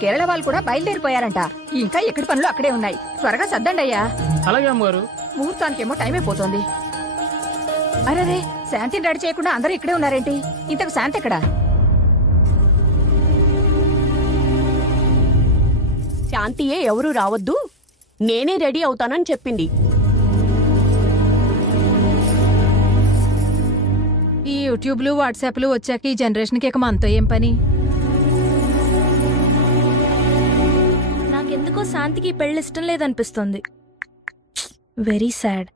కేరళ వాళ్ళు కూడా బయలుదేరిపోయారంట. ఇంకా ఎక్కడి పనులు అక్కడే ఉన్నాయి. త్వరగా సర్దండి అయ్యా. అలాగే అమ్మగారు. ముహూర్తానికేమో టైం అయిపోతుంది. అరే శాంతిని రెడీ చేయకుండా అందరూ ఇక్కడే ఉన్నారేంటి? ఇంతకు శాంతి ఎక్కడా? శాంతియే ఎవరూ రావద్దు, నేనే రెడీ అవుతానని చెప్పింది. ఈ యూట్యూబ్లు వాట్సాప్లు వచ్చాక ఈ జనరేషన్కి ఇక మనతో ఏం పని? నాకెందుకో శాంతికి పెళ్లి ఇష్టం లేదనిపిస్తుంది. Very sad.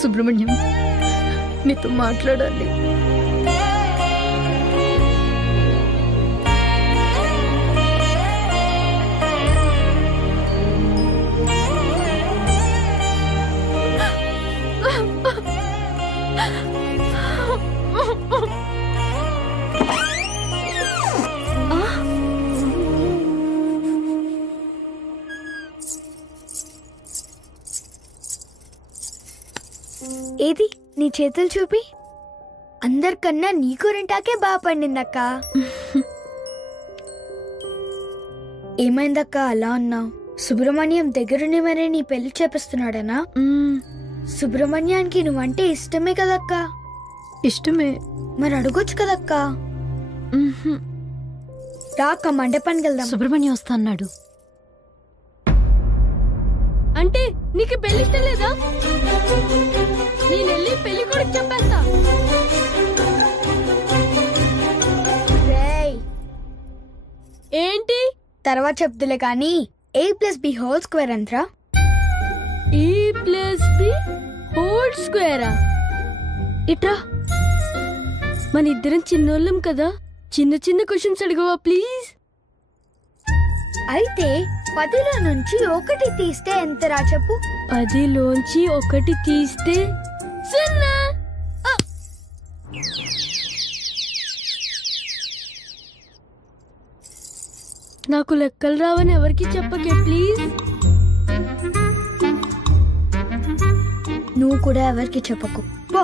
సుబ్రహ్మణ్యం, నీతో మాట్లాడాలి. ఏది నీ చేతులు చూపి. అందరికన్నా నీ కూరంటాకే బాగా పండిందక్క. ఏమైందక్క అలా ఉన్నావు? సుబ్రహ్మణ్యం దగ్గరుండి మరే నీ పెళ్లి చేపిస్తున్నాడనా? సుబ్రహ్మణ్యానికి నువ్వంటే ఇష్టమే కదక్క. ఇష్టమే. మరి అడగొచ్చు కదక్క. రాక మండపానికి వెళ్దాం. సుబ్రహ్మణ్యం వస్తా అన్నాడు. అంటే నీకు పెళ్లి ఇష్టం లేదా? నేనెళ్ళి పెళ్లి కొడుకు చెప్పేస్తా. ఏంటి తర్వాత చెప్తులే కానీ a+b² ఎంతరా? a+b² ఇట్రా. మన ఇద్దరం చిన్నోళ్ళం కదా, చిన్న చిన్న క్వశ్చన్స్ అడగవా ప్లీజ్? అయితే 10లో నుంచి 1 తీస్తే ఎంతరా చెప్పు? 10లోంచి 1 తీస్తే 0. నాకు లెక్కలు రావని ఎవరికి చెప్పకే ప్లీజ్. నువ్వు కూడా ఎవరికి చెప్పకు పో.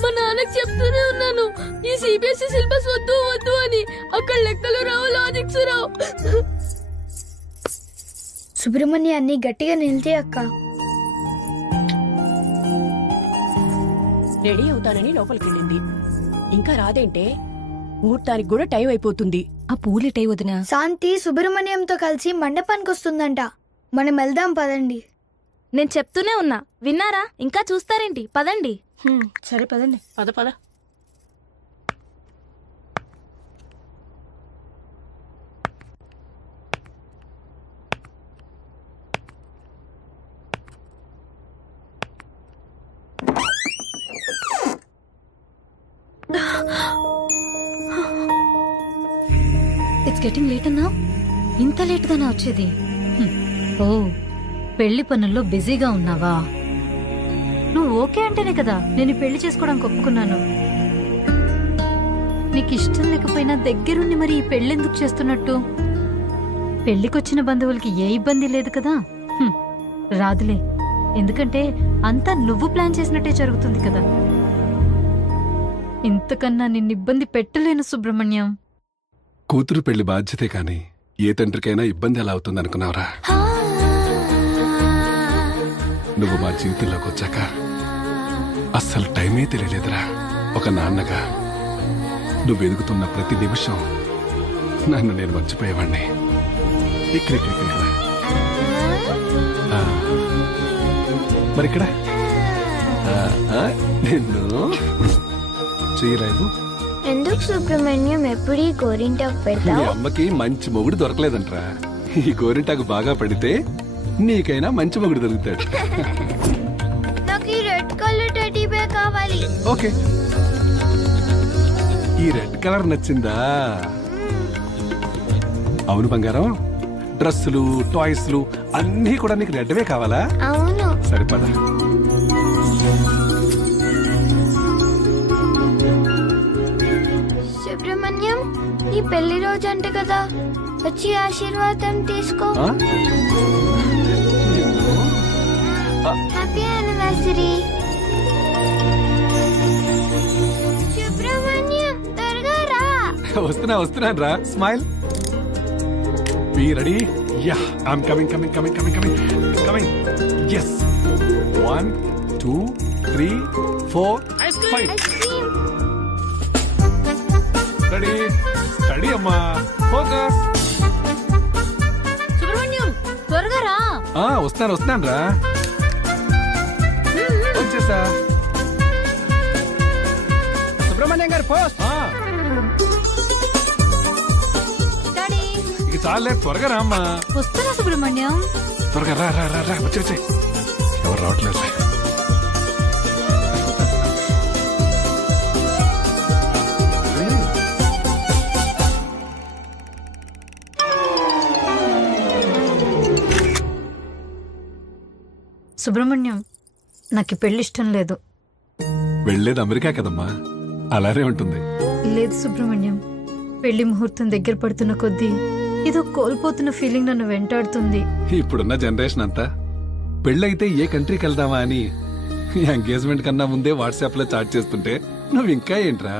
మా నాన్నకి చెప్తూనే ఉన్నాను, ఈ సిబిఎస్ఈ సిలబస్ వద్దు వద్దు అని. అక్కడ లెక్కలు రావు, లాజిక్స్ రావు. సుబ్రహ్మణ్యాన్ని గట్టిగా నిలితే అక్క. రెడీ అవుతానని లోపలికెళ్ళింది. ఇంకా రాదేంటే? ముహూర్తానికి కూడా టైం అయిపోతుంది. ఆ పూలిటై వదినా. శాంతి సుబ్రహ్మణ్యంతో కలిసి మండపానికి వస్తుందంట. మనం వెళ్దాం పదండి. నేను చెప్తూనే ఉన్నా, విన్నారా? ఇంకా చూస్తారేంటి? పదండి. సరే పదండి. పద పద. ఇట్స్ గెటింగ్ లేట్ అన్నా. ఇంత లేట్గానే వచ్చేది? ఓ, పెళ్లి పనుల్లో బిజీగా ఉన్నావా? నువ్వు ఓకే అంటేనే కదా నేను పెళ్లి చేసుకోవడానికి ఒప్పుకున్నాను. నీకు ఇష్టం లేకపోయినా దగ్గరుండి మరి ఈ పెళ్ళెందుకు చేస్తున్నట్టు? పెళ్లికొచ్చిన బంధువులకి ఏ ఇబ్బంది లేదు కదా. రాదులే, ఎందుకంటే అంతా నువ్వు ప్లాన్ చేసినట్టే జరుగుతుంది కదా. ఇంతకన్నా నిన్ను ఇబ్బంది పెట్టలేను సుబ్రహ్మణ్యం. కూతురు పెళ్లి బాధ్యతే కాని ఏ తండ్రికైనా ఇబ్బంది ఎలా అవుతుంది అనుకున్నావురా? నువ్వు మా జీవితంలోకి వచ్చాక అస్సలు టైమే తెలియలేదురా. ఒక నాన్నగా నువ్వు ఎదుగుతున్న ప్రతి నిమిషం నన్ను నేను మర్చిపోయేవాణ్ణి. మరిక్కడ నిన్ను చేయలేవు. ఎందుకు సుబ్రహ్మణ్యం ఎప్పుడు ఈ గోరింటాకు మీ పెడతావు? అమ్మకి మంచి మొగుడు దొరకలేదంట్రా. ఈ గోరింటాకు బాగా పడితే నీకైనా మంచి మొగుడు దొరుకుతాడు. నాకు ఈ రెడ్ కలర్ టెడ్డీ బేర్ కావాలి. ఓకే, ఈ రెడ్ కలర్ నచ్చిందా? అవును బంగారం, డ్రెస్సులు టాయ్స్లు అన్నీ కూడా నీకు రెడ్వే కావాలా? అవును. సరిపడా. సుబ్రహ్మణ్యం, నీ పెళ్లి రోజు అంట కదా, వచ్చి ఆశీర్వాదం తీసుకో. Happy anniversary. సుబ్రహ్మణ్యం, త్వరగా రా. వస్తున్నాను రా. Smile. Be ready. Yeah, I'm coming coming coming coming coming coming. Yes. 1 2 3 4 5. Ice cream. Ready. Study అమ్మా. ఫోకస్. సుబ్రహ్మణ్యం త్వరగా రా. వస్తున్నాను రా. వచ్చేసా. సుబ్రహ్మణ్యం గారు పోస్ట్. డాడీ ఇక చాలే, త్వరగా రా అమ్మా. వస్తున్నా సుబ్రహ్మణ్యం. త్వరగా రా రా రా రా. వచ్చే ఎవరు రావట్లేదు. సుబ్రహ్మణ్యం, నాకు ఈ పెళ్లి ఇష్టం లేదు. వెళ్ళేది అమెరికా కదమ్మా, అలానే ఉంటుంది. లేదు సుబ్రహ్మణ్యం, పెళ్లి ముహూర్తం దగ్గర పడుతున్న కొద్దీ ఏదో కోల్పోతున్న ఫీలింగ్ నన్ను వెంటాడుతుంది. ఇప్పుడున్న జనరేషన్ అంతా పెళ్ళైతే ఏ కంట్రీకి వెళ్దామా అని ఎంగేజ్మెంట్ కన్నా ముందే వాట్సాప్ లో చాట్ చేస్తుంటే నువ్వు ఇంకా ఏంట్రా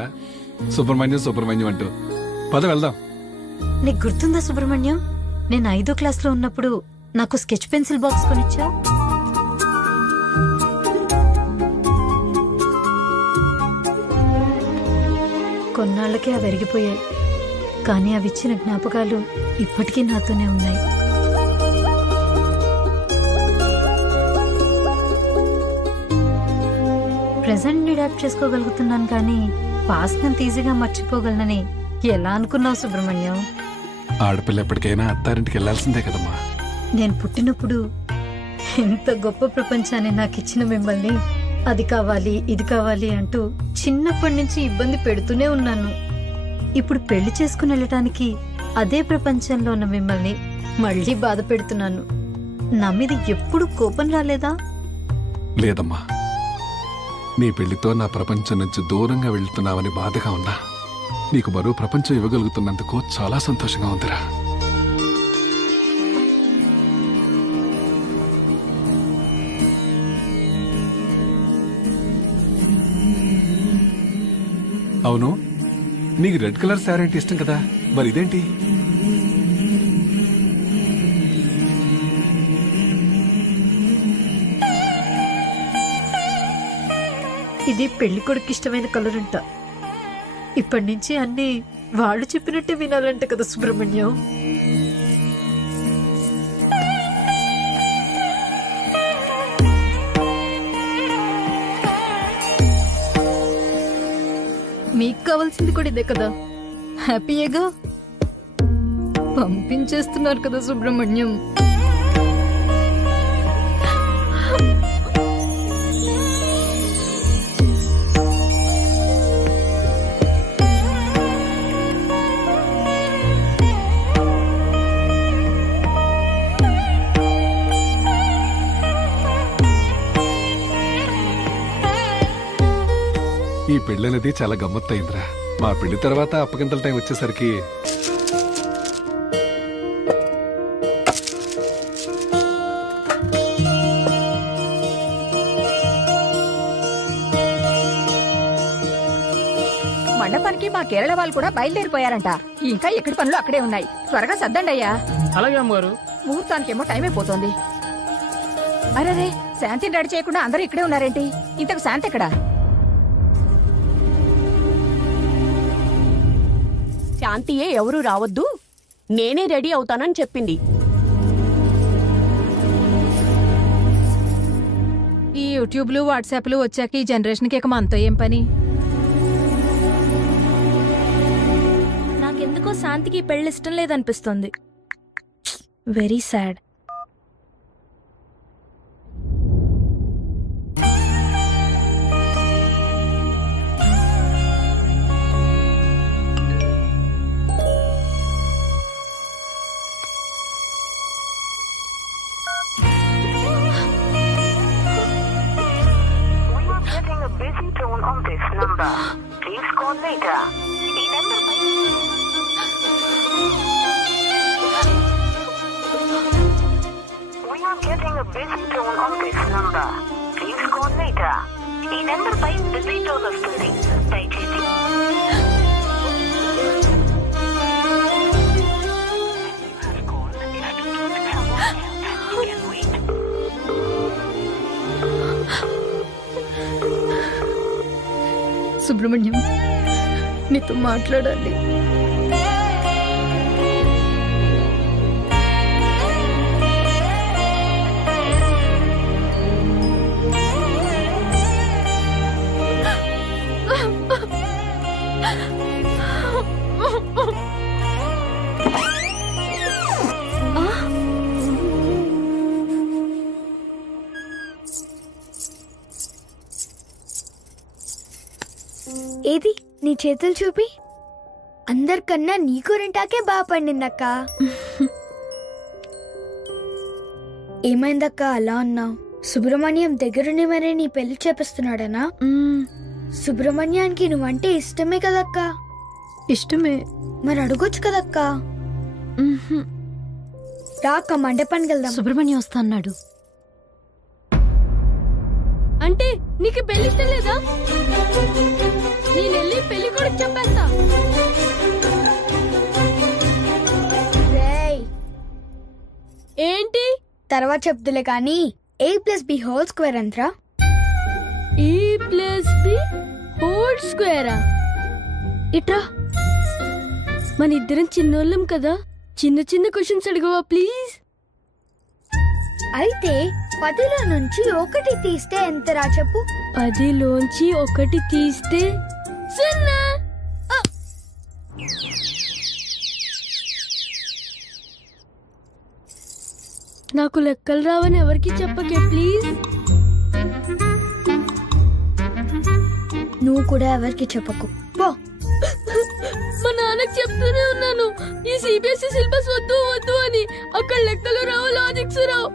సుబ్రహ్మణ్యం అంటూ. పద వెళ్దాం. నీకు గుర్తుందా సుబ్రహ్మణ్యం, నేను 5వ క్లాస్లో ఉన్నప్పుడు నాకు స్కెచ్ పెన్సిల్ బాక్స్ కొనిచ్చావు. కొన్నాళ్ళకే అవి అరిగిపోయాయి, కానీ అవి ఇచ్చిన జ్ఞాపకాలు ఇప్పటికీ నాతోనే ఉన్నాయి. ప్రెజెంట్ ని అడాప్ట్ చేసుకోగలుగుతున్నాను, కానీ పాస్ట్ నంత ఈజీగా మర్చిపోగలనని ఎలా అనుకున్నావు సుబ్రహ్మణ్యం? ఆడపిల్ల ఎప్పటికైనా అత్తారింటికి వెళ్లాల్సిందే కదమ్మా. నేను పుట్టినప్పుడు ఇంత గొప్ప ప్రపంచాన్ని నాకు ఇచ్చిన మిమ్మల్ని అది కావాలి ఇది కావాలి అంటూ చిన్నప్పటి నుంచి ఇబ్బంది పెడుతూనే ఉన్నాను. ఇప్పుడు పెళ్లి చేసుకుని వెళ్ళటానికి అదే ప్రపంచంలో ఉన్న మిమ్మల్ని మళ్ళీ బాధ పెడుతున్నాను. నా మీద ఎప్పుడు కోపం రాలేదా? లేదమ్మా, నీ పెళ్లితో నా ప్రపంచం నుంచి దూరంగా వెళ్తున్నావని బాధగా ఉన్నా నీకు మరో ప్రపంచం ఇవ్వగలుగుతున్నందుకు చాలా సంతోషంగా ఉందిరా. అవును, నీకు రెడ్ కలర్ శారీ అంటే ఇష్టం కదా, మరి ఇదేంటి? ఇది పెళ్లి కొడుకు ఇష్టమైన కలర్ అంట. ఇప్పటి నుంచి అన్ని వాళ్ళు చెప్పినట్టే వినాలంట కదా సుబ్రహ్మణ్యం. మీకు కావాల్సింది కూడా ఇదే కదా, హ్యాపీయేగా. పంపించేస్తున్నారు కదా సుబ్రహ్మణ్యం. ఈ పెళ్ళనేది చాలా గమ్మత్తయిందిరా. మా పెళ్లి తర్వాత అప్పగింతల టైం వచ్చేసరికి మండపానికి మా కేరళ వాళ్ళు కూడా బయలుదేరిపోయారంట. ఇంకా ఎక్కడి పనులు అక్కడే ఉన్నాయి. త్వరగా సర్దండి అయ్యా. అలాగే అమ్మగారు. ముహూర్తానికేమో టైం అయిపోతుంది. అరే, శాంతిని రెడీ చేయకుండా అందరూ ఇక్కడే ఉన్నారేంటి? ఇంతకు శాంతి ఎక్కడా? శాంతియే ఎవరూ రావద్దు, నేనే రెడీ అవుతానని చెప్పింది. ఈ యూట్యూబ్లు వాట్సాప్లు వచ్చాక ఈ జనరేషన్కి ఇక మనతో ఏం పని? నాకెందుకో శాంతికి పెళ్లి ఇష్టం లేదనిపిస్తుంది. Very sad. Getting a busy tone on this number. Please call later. ఈ నెంబర్ పై We are getting a busy tone on this number. Please call later. ఈ నెంబర్ పై బిజీ టోన్ వస్తుంది. దయచేసి సుబ్రహ్మణ్యం, నీతో మాట్లాడాలి. ఏది నీ చేతులు చూపి. అందరికన్నా నీ గోరింటాకే బాగా పండిందక్క. ఏమైందక్క అలా ఉన్నావు? సుబ్రహ్మణ్యం దగ్గరుండి మరి నీ పెళ్లి చేపిస్తున్నాడనా? సుబ్రహ్మణ్యానికి నువ్వంటే ఇష్టమే కదక్క. ఇష్టమే. మరి అడగొచ్చు కదక్క. రాక మండపానికి వెళ్దాం. సుబ్రహ్మణ్యం వస్తా అన్నాడు. అంటే నీకు పెళ్లి ఇష్టం లేదా? నేనెళ్ళి పెళ్లి కూడా చెప్పేస్తా. రేయ్, ఏంటి? తర్వాత చెప్తులే కానీ a+b² ఎంతరా? a+b² ఇట్రా. మన ఇద్దరం చిన్నోళ్ళం కదా, చిన్న చిన్న క్వశ్చన్స్ అడగవా ప్లీజ్? అయితే 10లో నుంచి 1 తీస్తే ఎంతరా చెప్పు. 10లోంచి 1 తీస్తే 0. నాకు లెక్కలు రావని ఎవరికి చెప్పకే ప్లీజ్. నువ్వు కూడా ఎవరికి చెప్పకు పో. మా నాన్నకి చెప్తూనే ఉన్నాను ఈ సిబిఎస్ఈ సిలబస్ వద్దు వద్దు అని. అక్కడ లెక్కలు రావు, లాజిక్స్ రావు.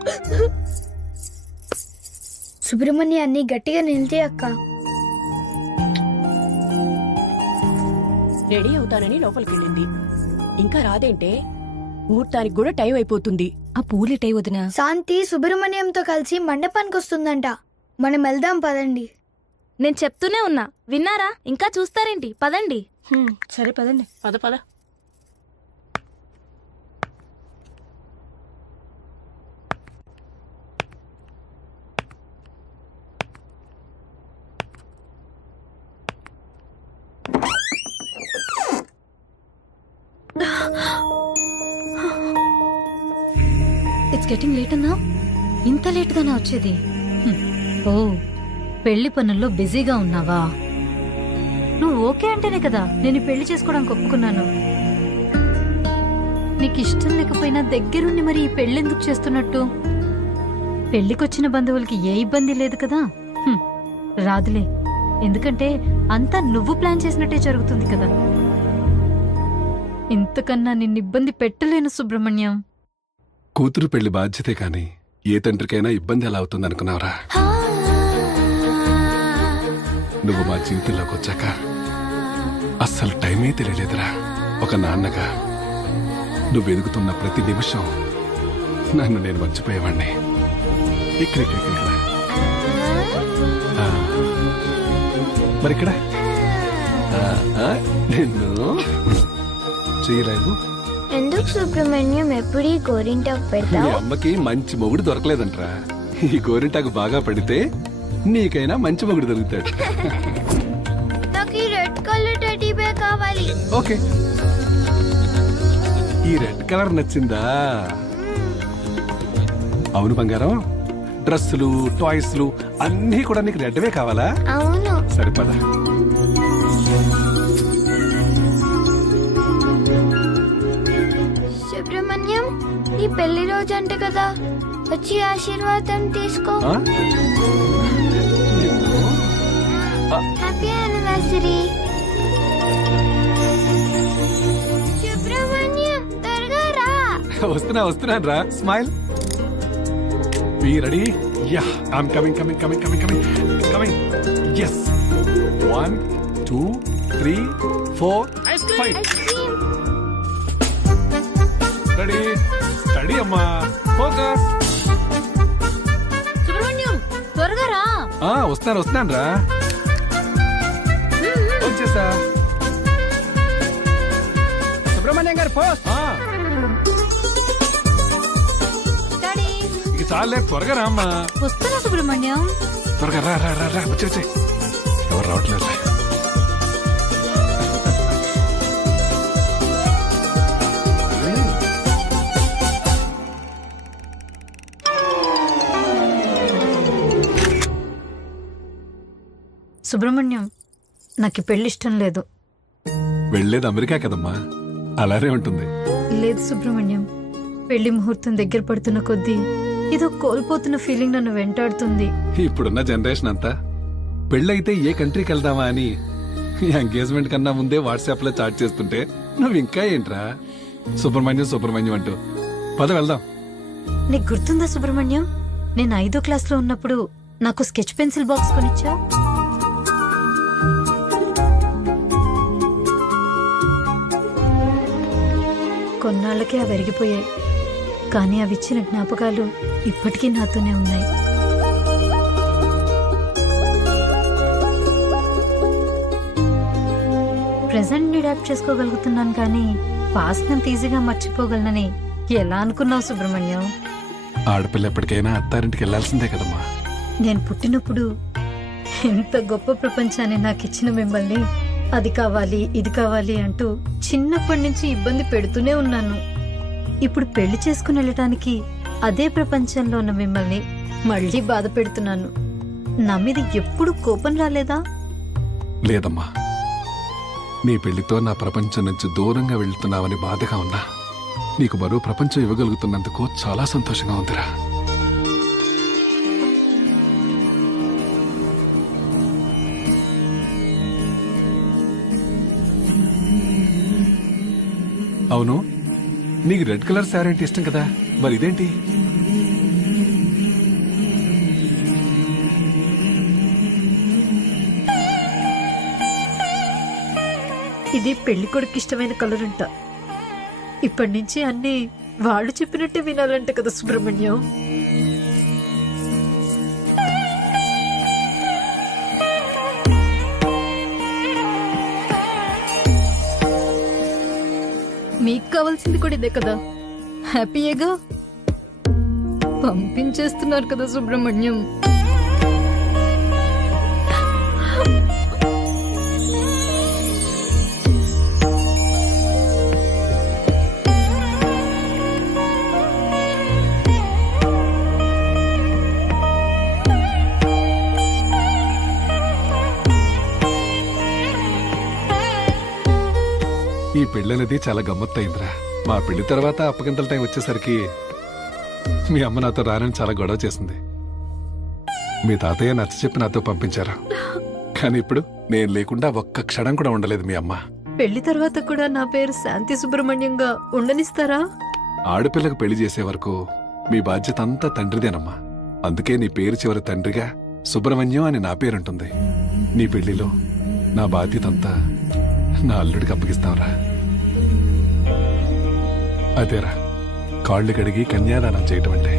సుబ్రహ్మణ్యాన్ని గట్టిగా నిలితే అక్క. రెడీ అవుతానని లోపలికెళ్ళింది. ఇంకా రాదేంటే? ముహూర్తానికి కూడా టైం అయిపోతుంది. ఆ పూలిటై వదినా. శాంతి సుబ్రహ్మణ్యంతో కలిసి మండపానికి వస్తుందంట. మనం వెళ్దాం పదండి. నేను చెప్తూనే ఉన్నా, విన్నారా? ఇంకా చూస్తారేంటి? పదండి. సరే పదండి. పద పద. ఇట్స్ గెటింగ్ లేట్ అన్నా. ఇంత లేట్గానా వచ్చేది? ఓ, పెళ్లి పనుల్లో బిజీగా ఉన్నావా? నువ్వు ఓకే అంటేనే కదా నేను ఈ పెళ్లి చేసుకోవడానికి ఒప్పుకున్నాను. నీకు ఇష్టం లేకపోయినా దగ్గరుండి మరి ఈ పెళ్ళెందుకు చేస్తున్నట్టు? పెళ్లికొచ్చిన బంధువులకి ఏ ఇబ్బంది లేదు కదా. రాదులే, ఎందుకంటే అంతా నువ్వు ప్లాన్ చేసినట్టే జరుగుతుంది కదా. ఇంతకన్నా నిన్ను ఇబ్బంది పెట్టలేను సుబ్రహ్మణ్యం. కూతురు పెళ్లి బాధ్యతే కాని ఏ తండ్రికైనా ఇబ్బంది ఎలా అవుతుంది అనుకున్నావురా? నువ్వు మా జీవితంలోకి వచ్చాక అస్సలు టైమే తెలియలేదురా. ఒక నాన్నగా నువ్వు ఎదుగుతున్న ప్రతి నిమిషం నన్ను నేను మర్చిపోయేవాణ్ణి. ఇక్కడ మరిక్కడ నిన్ను చేయలేవు. ఎందుకు సుబ్రహ్మణ్యం ఎప్పుడు ఈ గోరింటాకు మీ పెడతావు? అమ్మకి మంచి మొగుడు దొరకలేదంట్రా. ఈ గోరింటాకు బాగా పడితే నీకైనా మంచి మొగుడు దొరుకుతాడు. నాకు ఈ రెడ్ కలర్ టెడ్డీ బేర్ కావాలి. ఓకే, ఈ రెడ్ కలర్ నచ్చిందా? అవును బంగారం, డ్రెస్సులు టాయ్స్లు అన్నీ కూడా నీకు రెడ్వే కావాలా? అవును. సరిపద. సుబ్రహ్మణ్యం, నీ పెళ్లి రోజు అంట కదా, వచ్చి ఆశీర్వాదం తీసుకో. Happy anniversary. సుబ్రహ్మణ్యం, త్వరగా రా. వస్తున్నాను రా. Smile. Be ready. Yeah, I'm coming coming coming coming coming coming. Yes. 1 2 3 4 5. Ready ready అమ్మా. ఫోకస్. సుబ్రహ్మణ్యం, త్వరగా రా. వస్తున్నాను రా. వచ్చేసా. సుబ్రహ్మణ్యం గారు పోస్ట్. డాడీ, ఇక చాలే, త్వరగా రా అమ్మా. వస్తున్నా సుబ్రహ్మణ్యం. త్వరగా రా రా రా రా. వచ్చే ఎవరు రావట్లేదు. సుబ్రహ్మణ్యం, నాకు ఈ పెళ్లి ఇష్టం లేదు. వెళ్ళేది అమెరికా కదమ్మా, అలానే ఉంటుంది. లేదు సుబ్రహ్మణ్యం, పెళ్లి ముహూర్తం దగ్గర పడుతున్న కొద్దీ ఏదో కోల్పోతున్న ఫీలింగ్ నన్ను వెంటాడుతుంది. ఇప్పుడున్న జనరేషన్ అంతా పెళ్ళైతే ఏ కంట్రీకి వెళ్దామా అని ఎంగేజ్మెంట్ కన్నా ముందే వాట్సాప్ లో చాట్ చేస్తుంటే నువ్వు ఇంకా ఏంట్రా సుబ్రహ్మణ్యం అంటూ. పద వెళ్దాం. నీకు గుర్తుందా సుబ్రహ్మణ్యం, నేను 5వ క్లాస్లో ఉన్నప్పుడు నాకు స్కెచ్ పెన్సిల్ బాక్స్ కొనిచ్చావు. కొన్నాళ్ళకే అవి విరిగిపోయాయి, కానీ అవి ఇచ్చిన జ్ఞాపకాలు ఇప్పటికీ నాతోనే ఉన్నాయి. ప్రెజెంట్ ని అడాప్ట్ చేసుకోగలుగుతున్నాను, కానీ పాస్ట్ అంత ఈజీగా మర్చిపోగలనని ఎలా అనుకున్నావు సుబ్రహ్మణ్యం? ఆడపిల్ల ఎప్పటికైనా అత్తారింటికి వెళ్లాల్సిందే కదమ్మా. నేను పుట్టినప్పుడు ఎంత గొప్ప ప్రపంచాన్ని నాకు ఇచ్చిన మిమ్మల్ని అది కావాలి ఇది కావాలి అంటూ చిన్నప్పటి నుంచి ఇబ్బంది పెడుతూనే ఉన్నాను. ఇప్పుడు పెళ్లి చేసుకుని వెళ్ళటానికి అదే ప్రపంచంలో ఉన్న మిమ్మల్ని మళ్ళీ బాధ పెడుతున్నాను. నా మీద ఎప్పుడు కోపం రాలేదా? లేదమ్మా, నీ పెళ్లితో నా ప్రపంచం నుంచి దూరంగా వెళ్తున్నావని బాధగా ఉన్నా నీకు మరో ప్రపంచం ఇవ్వగలుగుతున్నందుకు చాలా సంతోషంగా ఉందిరా. అవును, నీకు రెడ్ కలర్ శారీ అంటే ఇష్టం కదా, మరి ఇదేంటి? ఇది పెళ్లి కొడుకు ఇష్టమైన కలర్ అంట. ఇప్పటి నుంచి అన్ని వాళ్ళు చెప్పినట్టే వినాలంట కదా సుబ్రహ్మణ్యం. మీకు కావాల్సింది కూడా ఇదే కదా, హ్యాపీయేగా. పంపించేస్తున్నారు కదా సుబ్రహ్మణ్యం. ఈ పెళ్ళనేది చాలా గమ్మత్తయిందిరా. మా పెళ్లి తర్వాత అప్పగింతల టైం వచ్చేసరికి మీ అమ్మ నాతో రానని చాలా గొడవ చేసింది. మీ తాతయ్య నచ్చ చెప్పి నాతో పంపించారు, కానీ ఇప్పుడు నేను లేకుండా ఒక్క క్షణం కూడా ఉండలేదు మీ అమ్మ. పెళ్లి తర్వాత కూడా నా పేరు శాంతి సుబ్రహ్మణ్యంగా ఉండనిస్తారా? ఆడపిల్లకు పెళ్లి చేసే వరకు మీ బాధ్యత అంతా తండ్రిదేనమ్మా. అందుకే నీ పేరు చివరి తండ్రిగా సుబ్రహ్మణ్యం అని నా పేరుంటుంది. నీ పెళ్లిలో నా బాధ్యత అంతా నా అల్లుడికి అప్పగిస్తాంరా. అదేరా కాళ్ళు కడిగి కన్యాదానం చేయటం అంటే.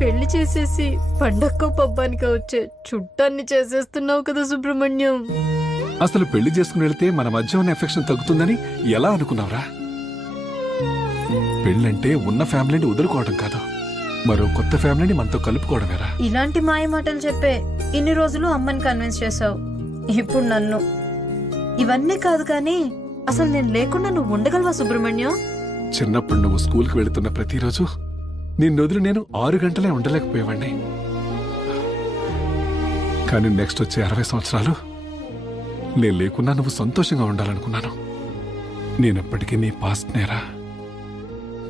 పెళ్లి చేసేసి పండక్కో పబ్బానికో వచ్చే చుట్టాన్ని చేసేస్తున్నావు కదా సుబ్రహ్మణ్యం. అసలు పెళ్లి చేసుకుని వెళితే మన మధ్య ఉన్న ఎఫెక్షన్ తగ్గుతుందని ఎలా అనుకున్నావురా? పెళ్ళంటే ఉన్న ఫ్యామిలీని వదులుకోవడం కాదు, మరో కొత్త ఫ్యామిలీని మనతో కలుపుకోవడమేరా. ఇలాంటి మాయ మాటలు చెప్పే ఇన్ని రోజులు అమ్మని కన్విన్స్ చేసావు, ఇప్పుడు నన్ను. ఇవన్నీ కాదు కానీ అసలు నేను లేకుండా నువ్వు ఉండగలవా సుబ్రహ్మణ్యం? చిన్నప్పుడు నువ్వు స్కూల్కి వెళుతున్న ప్రతిరోజు నిన్ను వదిలి నేను 6 గంటలే ఉండలేకపోయేవాడిని. కానీ నెక్స్ట్ వచ్చే 60 సంవత్సరాలు నేను లేకున్నా నువ్వు సంతోషంగా ఉండాలనుకున్నాను. నేనెప్పటికీ నీ పాస్ట్ నేరా,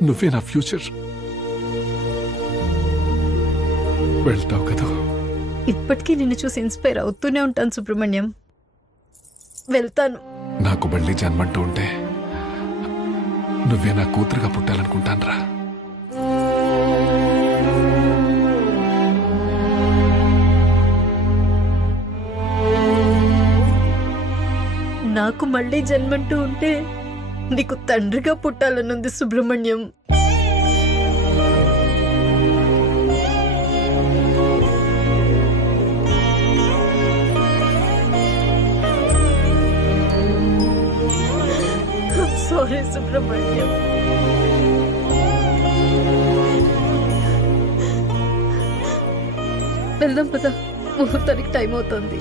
నువ్వే నా ఫ్యూచర్. వెళ్తావు కదా? ఇప్పటికీ నిన్ను చూసి ఇన్స్పైర్ అవుతూనే ఉంటాను సుబ్రహ్మణ్యం. వెళ్తాను. నాకు మళ్ళీ జన్మంటూ ఉంటే నువ్వే నా కూతురుగా పుట్టాలనుకుంటానురా. నాకు మళ్ళీ జన్మంటూ ఉంటే నీకు తండ్రిగా పుట్టాలనుంది సుబ్రహ్మణ్యం. సారీ సుబ్రహ్మణ్యం. వెళ్దాం పదా, ముహూర్తానికి టైం అవుతుంది.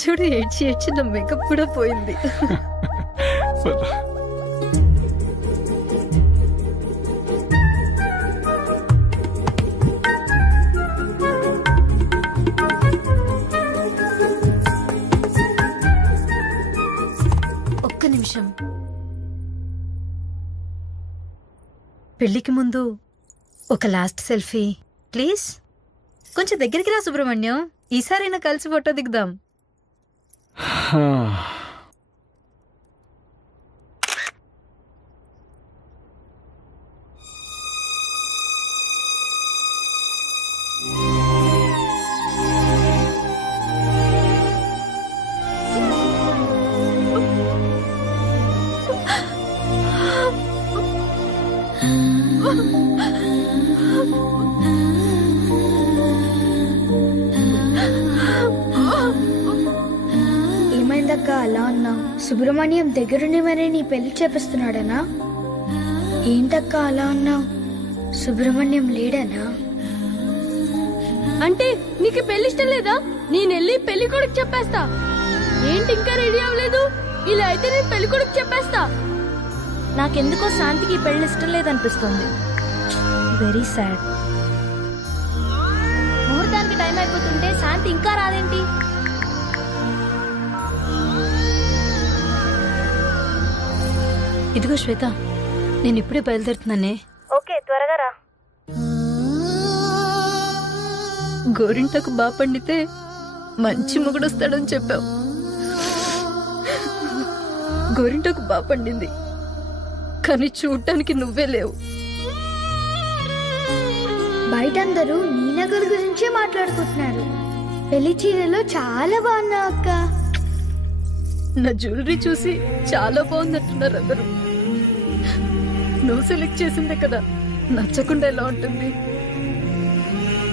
చూడు, ఏడ్చి ఏడ్చి నా మేకప్ కూడా పోయింది. ఒక్క నిమిషం. పెళ్లికి ముందు ఒక లాస్ట్ సెల్ఫీ ప్లీజ్. కొంచెం దగ్గరికి రా సుబ్రహ్మణ్యం, ఈసారైనా కలిసి ఫోటో దిగుదాం. ఏమైందక్క అలా అన్నావు? సుబ్రహ్మణ్యం దగ్గరుండి మరి నీ పెళ్లి చేపిస్తున్నాడనా? ఏంటక్క అలా అన్నావు? సుబ్రహ్మణ్యం లేడనా? అంటే నీకు పెళ్లి ఇష్టం లేదా? నేనెళ్ళి పెళ్లి కొడుకు చెప్పేస్తా. ఏంటి ఇంకా రెడీ అవ్వలేదు? ఇలా అయితే నేను పెళ్లి కొడుకు చెప్పేస్తా. నాకెందుకో శాంతికి పెళ్లి ఇష్టం లేదనిపిస్తుంది. Very sad. ముహూర్తానికి టైం అయిపోతుంటే శాంతి ఇంకా రాదేంటి? ఇదిగో శ్వేత, నేను ఇప్పుడే బయలుదేరుతున్నానే. ఓకే, త్వరగా రా. గోరింటకు బాగా పండితే మంచి మొగుడొస్తాడని చెప్పావు. గోరింటకు బాగా పండింది, కానీ చూడటానికి నువ్వే లేవు. బయట అందరూ నీ నగల గురించే మాట్లాడుకుంటున్నారు. పెళ్లి చీరలో చాలా బాగున్నావు అక్క. నా జ్యువెలరీ చూసి చాలా బాగుందంటున్నారు అందరూ. నువ్వు సెలెక్ట్ చేసిందే కదా, నచ్చకుండా ఎలా ఉంటుంది?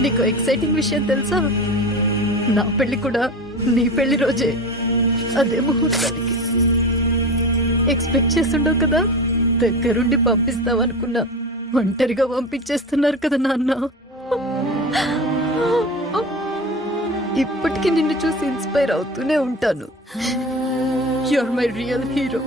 నీకు ఎక్సైటింగ్ విషయం తెలుసా? నా పెళ్లి కూడా నీ పెళ్లి రోజే, అదే ముహూర్తానికి. ఎక్స్పెక్ట్ చేస్తుండవు కదా, దగ్గరుండి పంపిస్తావనుకున్నా, ఒంటరిగా పంపించేస్తున్నారు కదా నాన్న. ఇప్పటికీ నిన్ను చూసి ఇన్స్పైర్ అవుతూనే ఉంటాను. You are my real hero.